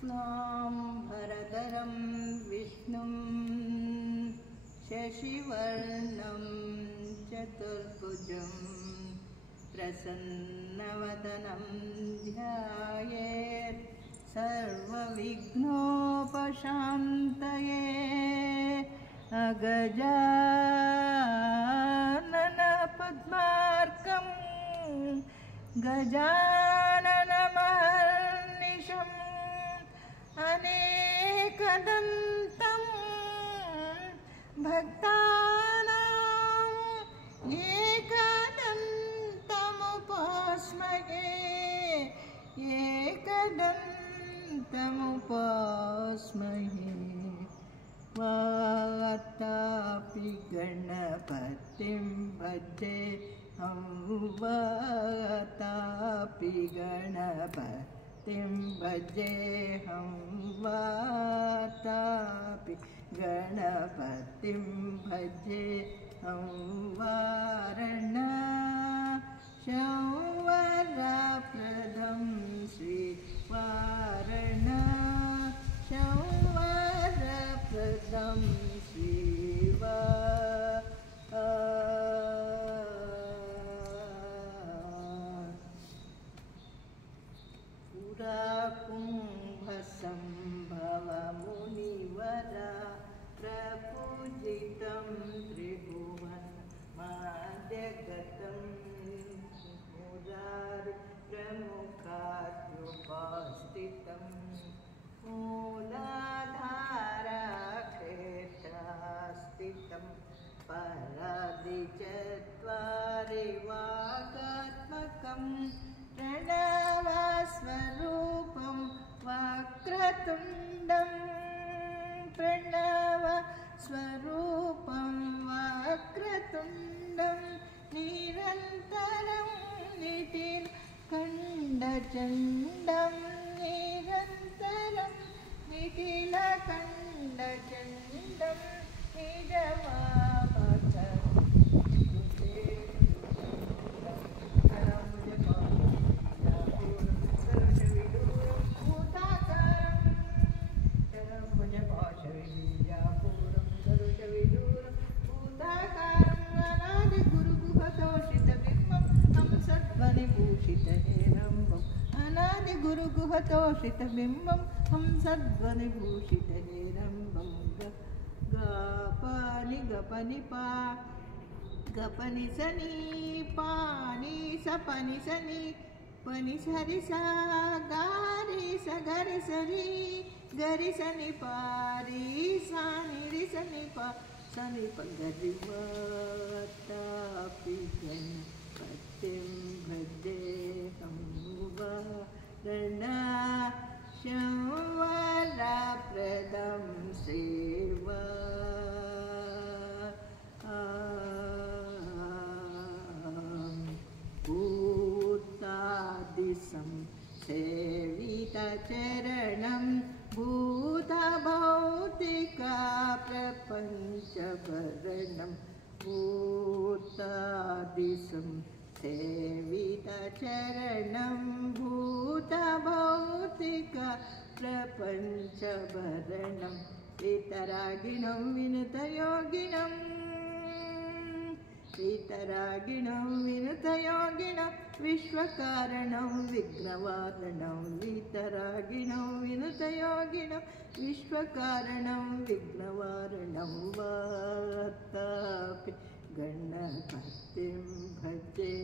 शुक्लाम्बरधरं विष्णुं शशिवर्णं चतुर्भुजं प्रसन्नवदनं ध्यायेत् सर्वविघ्नोपशान्तये। अगजाननपद्मार्कं गजाननमहर्निशम् अनेकदन्तं भक्तानां एकदन्तमुपास्महे एकदन्तमुपास्महे। वातापि गणपतिं भजेऽहं वातापि गणपतिं भजेऽहं वातापि गणपतिं भजेऽहं वाराणस्यां वरप्रदं श्रीवाराणस्यां वरप्रदं कुम्भसम्भवमुनिवरा प्रपूजितं त्रिभुवनमाद्यगतं मुरारि प्रमुखाद्युपस्थितं मूलाधाराक्षेत्रास्थितं परादिचत्वारि वागात्मकं प्रणवस्वरूपं वक्रतुण्डं प्रणवस्वरूपं वक्रतुण्डं निरन्तरं निटिलखण्डचण्डं निरन्तरं निटिलखण्डचण्डं निजमामकं अनादिगुरुगुहतोषितबिम्बं हंसध्वनिभूषितहेरम्बं गपानि गपनि पा गपनि सनि पानि सपनि सनि पनि सरि सा गारि स गरि सरि गरि सनि पारि सा निरि सनि पा सनि प गरि वातापि गणपतिं भजेऽहं वाराणस्यां वरप्रदं भूतादिशं सेवितचरणं भूतभौतिकप्रपञ्चभरणं भूतादिशं सेवितचरणं भूतभौतिकप्रपञ्चभरणं वितरागिणं विनुतयोगिनं वितरागिणं विनुतयोगिनं विश्वकारणं विघ्नवारणं वितरागिणं विनुतयोगिनं विश्वकारणं विघ्नवारणं वातापि गणपतिं भजे।